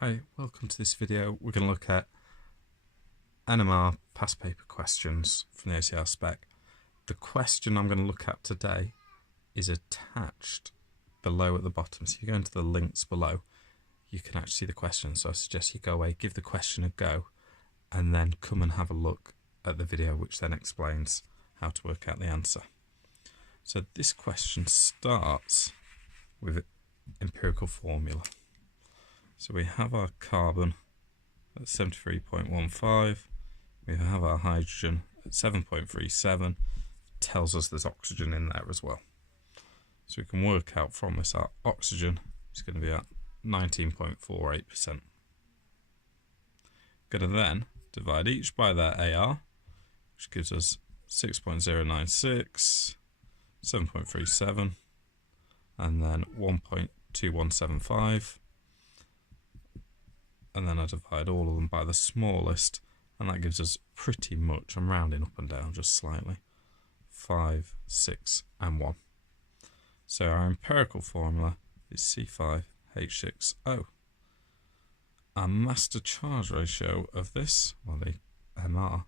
Hi, welcome to this video. We're going to look at NMR past paper questions from the OCR spec. The question I'm going to look at today is attached below at the bottom. So if you go into the links below, you can actually see the question. So I suggest you go away, give the question a go, and then come and have a look at the video, which then explains how to work out the answer. So this question starts with empirical formula. So we have our carbon at 73.15, we have our hydrogen at 7.37, tells us there's oxygen in there as well. So we can work out from this our oxygen is going to be at 19.48%. Going to then divide each by their AR, which gives us 6.096, 7.37, and then 1.2175. And then I divide all of them by the smallest, and that gives us pretty much, I'm rounding up and down just slightly, 5, 6, and 1. So our empirical formula is C5H6O. Our master charge ratio of this, or the MR,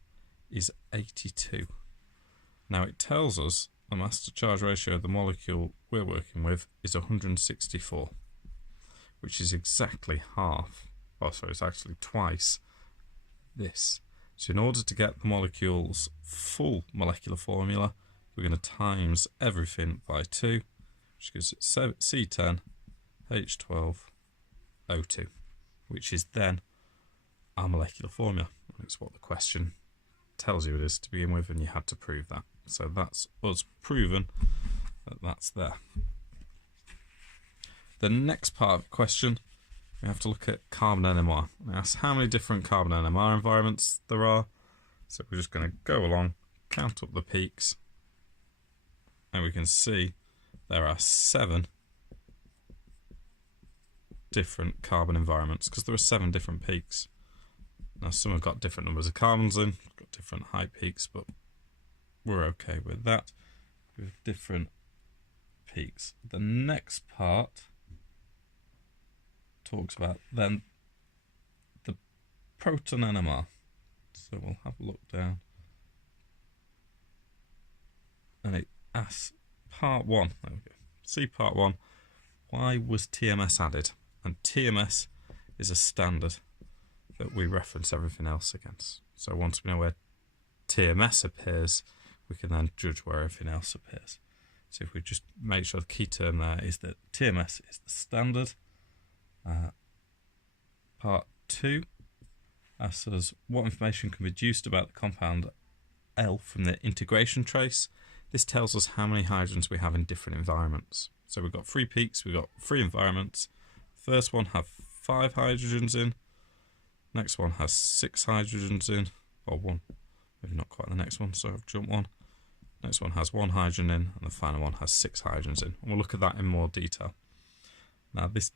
is 82. Now it tells us the master charge ratio of the molecule we're working with is 164, which is exactly half. Oh, sorry, it's actually twice this. So in order to get the molecule's full molecular formula, we're going to times everything by 2, which gives it C10H12O2, which is then our molecular formula. It's what the question tells you it is to begin with, and you had to prove that. So that's us proven that that's there. The next part of the question, we have to look at carbon NMR. It asks how many different carbon NMR environments there are. So we're just going to go along, count up the peaks, and we can see there are 7 different carbon environments because there are 7 different peaks. Now some have got different numbers of carbons in, got different height peaks, but we're okay with that, with different peaks. The next part talks about then the proton NMR. So we'll have a look down, and it asks part 1, there we go, see part 1, why was TMS added? And TMS is a standard that we reference everything else against. So once we know where TMS appears, we can then judge where everything else appears. So if we just make sure the key term there is that TMS is the standard. Part 2 asks us what information can be deduced about the compound L from the integration trace. This tells us how many hydrogens we have in different environments. So we've got 3 peaks, we've got 3 environments. First one have 5 hydrogens in, next one has 6 hydrogens in, or 1, maybe not quite the next one, so I've jumped 1. Next one has 1 hydrogen in, and the final one has 6 hydrogens in. And we'll look at that in more detail. Now this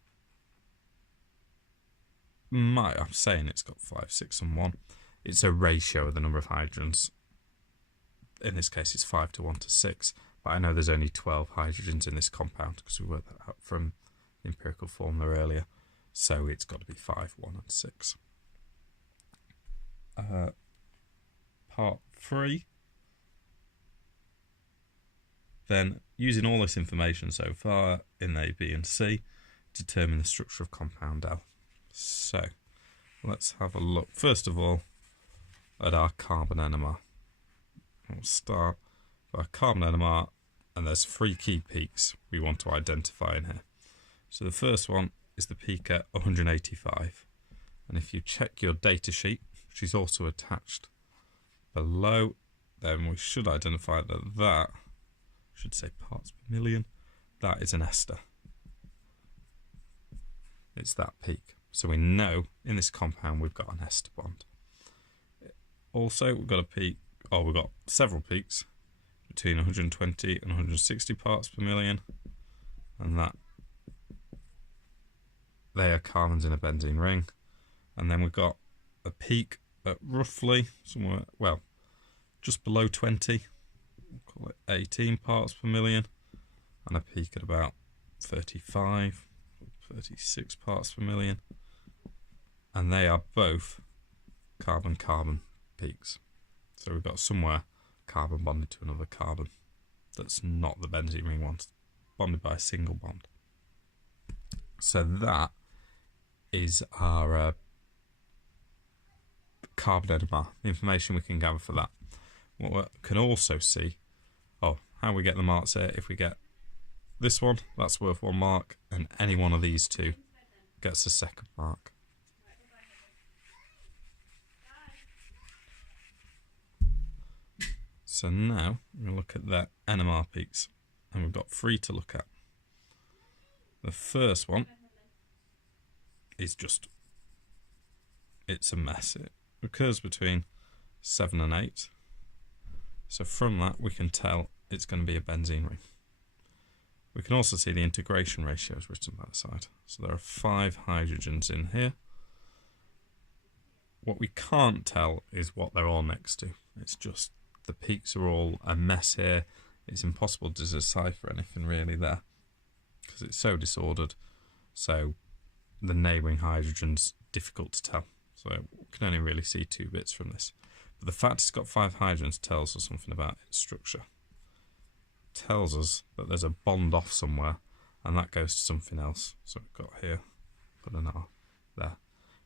I'm saying it's got 5, 6 and 1. It's a ratio of the number of hydrogens. In this case it's 5 to 1 to 6, but I know there's only 12 hydrogens in this compound because we worked that out from the empirical formula earlier, so it's got to be 5, 1 and 6. Part 3, then using all this information so far in A, B and C, determine the structure of compound L. So let's have a look first of all at our carbon NMR. We'll start with our carbon NMR, and there's 3 key peaks we want to identify in here. So the first one is the peak at 185, and if you check your data sheet, which is also attached below, then we should identify that that should say parts per million, that is an ester. It's that peak. So we know in this compound we've got an ester bond. Also we've got a peak, we've got several peaks between 120 and 160 parts per million, and that they are carbons in a benzene ring. And then we've got a peak at roughly somewhere, well, just below 20, we'll call it 18 parts per million, and a peak at about 35, 36 parts per million. and they are both carbon-carbon peaks. So we've got somewhere carbon bonded to another carbon that's not the benzene ring one, bonded by a single bond. So that is our carbon NMR, the information we can gather for that. What we can also see, how we get the marks here. If we get this one, that's worth 1 mark, and any one of these two gets a second mark. So now we're going to look at the Nmr peaks, and we've got 3 to look at. The first one is it's a mess. It occurs between 7 and 8. So from that we can tell it's going to be a benzene ring. We can also see the integration ratios written by the side. So there are 5 hydrogens in here. What we can't tell is what they're all next to. It's just the peaks are all a mess here. It's impossible to decipher anything really there because it's so disordered. So the neighbouring hydrogen's difficult to tell. So we can only really see 2 bits from this. But the fact it's got 5 hydrogens tells us something about its structure. It tells us that there's a bond off somewhere, and that goes to something else. So we've got here, put an R there.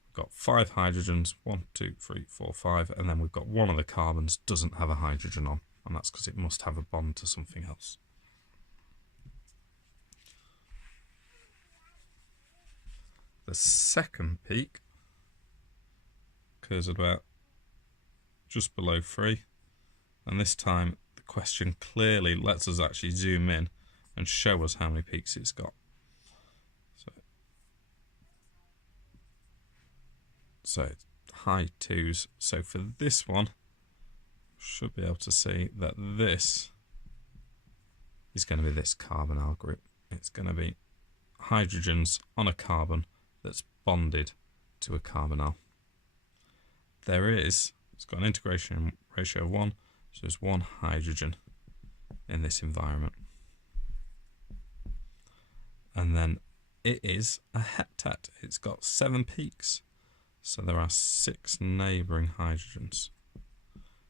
We've got 5 hydrogens, 1, 2, 3, 4, 5, and then we've got one of the carbons doesn't have a hydrogen on, and that's because it must have a bond to something else. The second peak occurs at about just below 3, and this time the question clearly lets us actually zoom in and show us how many peaks it's got. So high 2s. So for this one, should be able to see that this is going to be this carbonyl group. It's going to be hydrogens on a carbon that's bonded to a carbonyl. It's got an integration ratio of 1, so there's 1 hydrogen in this environment. And then it is a heptat. It's got 7 peaks, so there are 6 neighbouring hydrogens.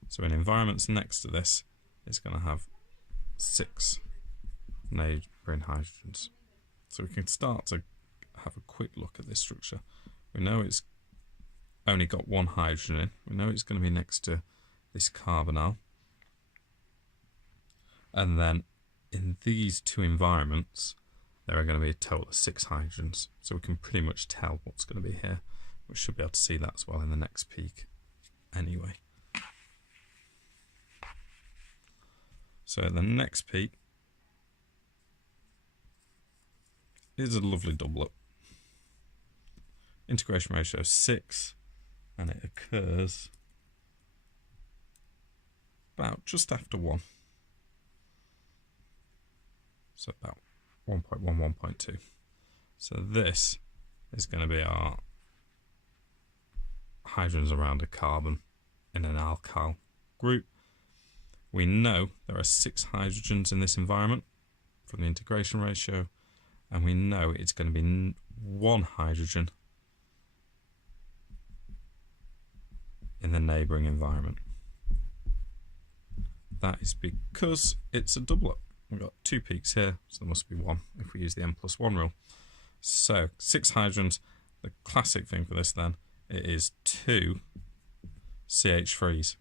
So in environments next to this, it's going to have 6 neighbouring hydrogens. So we can start to have a quick look at this structure. We know it's only got 1 hydrogen in. We know it's going to be next to this carbonyl. And then in these 2 environments, there are going to be a total of 6 hydrogens. So we can pretty much tell what's going to be here. We should be able to see that as well in the next peak anyway. So the next peak is a lovely doublet. Integration ratio 6, and it occurs about just after 1. So about 1.1, 1.2. So this is going to be our hydrogens around a carbon in an alkyl group. We know there are 6 hydrogens in this environment from the integration ratio, and we know it's going to be 1 hydrogen in the neighbouring environment. That is because it's a doublet. We've got 2 peaks here, so there must be 1 if we use the n+1 rule. So 6 hydrogens. The classic thing for this then, it is 2 CH3s.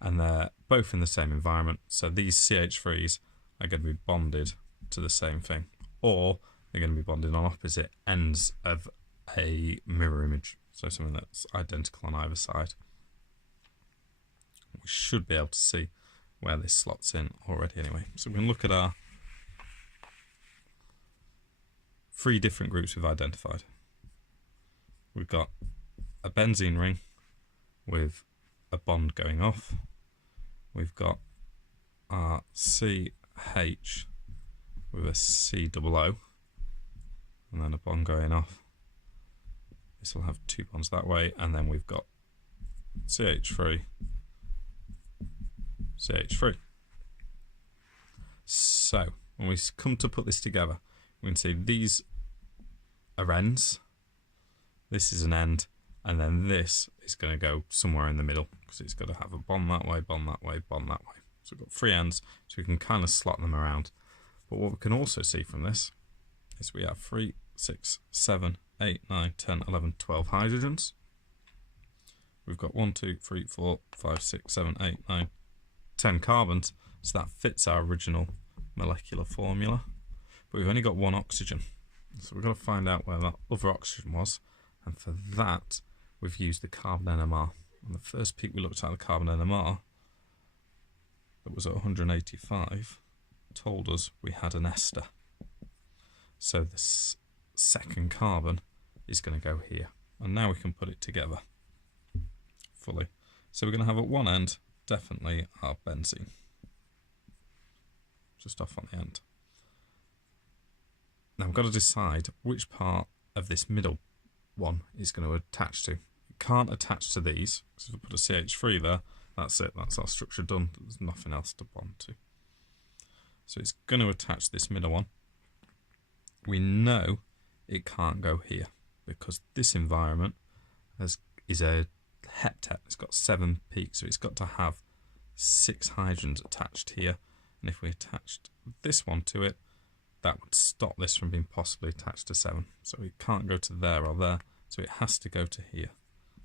And they're both in the same environment, so these CH3s are going to be bonded to the same thing, or they're going to be bonded on opposite ends of a mirror image, so something that's identical on either side. We should be able to see where this slots in already anyway. So we can look at our 3 different groups we've identified. We've got a benzene ring with a bond going off. We've got our CH with a COO and then a bond going off. This will have 2 bonds that way, and then we've got CH3, CH3. So when we come to put this together, we can see these are ends, this is an end, and then this is going to go somewhere in the middle because it's got to have a bond that way, bond that way, bond that way. So we've got 3 ends, so we can kind of slot them around. But what we can also see from this is we have 3, 6, 7, 8, 9, 10, 11, 12 hydrogens. We've got 1, 2, 3, 4, 5, 6, 7, 8, 9, 10 carbons. So that fits our original molecular formula. But we've only got 1 oxygen. So we've got to find out where that other oxygen was. And for that, we've used the carbon NMR. And the first peak we looked at, the carbon NMR, that was at 185, told us we had an ester. So the second carbon is going to go here. And now we can put it together fully. So we're going to have at one end, definitely our benzene. Just off on the end. Now we've got to decide which part of this middle one is going to attach to. It can't attach to these, because if we put a CH3 there, that's it, that's our structure done. There's nothing else to bond to. So it's going to attach this middle one. We know it can't go here, because this environment is a heptet. It's got 7 peaks, so it's got to have 6 hydrogens attached here. And if we attached this one to it, that would stop this from being possibly attached to 7. So it can't go to there or there, so it has to go to here.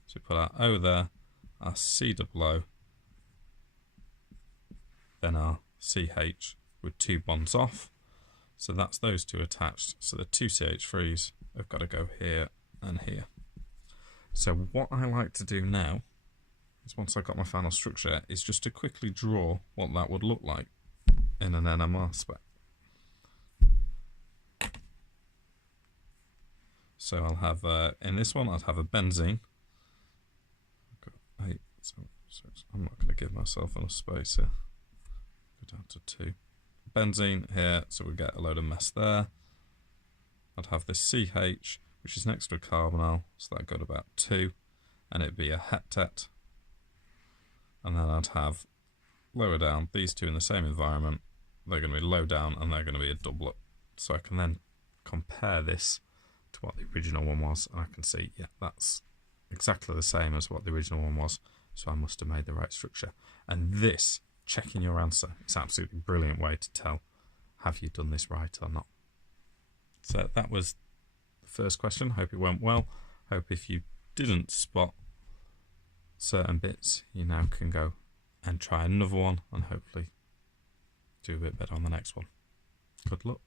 So we put our O there, our C double O, then our CH with 2 bonds off. So that's those 2 attached. So the 2 CH3s have got to go here and here. So what I like to do now, is once I've got my final structure, is just to quickly draw what that would look like in an NMR spec. So I'll have, in this one, I'd have a benzene. I've got 8, so I'm not going to give myself enough space here. Go down to 2. Benzene here, so we get a load of mess there. I'd have this CH, which is next to a carbonyl, so that got about 2, and it'd be a heptet. And then I'd have lower down, these 2 in the same environment, they're going to be low down, and they're going to be a doublet. So I can then compare this to what the original one was, and I can see, yeah, that's exactly the same as what the original one was, so I must have made the right structure. And this, checking your answer, is an absolutely brilliant way to tell, have you done this right or not? So that was the first question. Hope it went well. Hope if you didn't spot certain bits, you now can go and try another one and hopefully do a bit better on the next one. Good luck.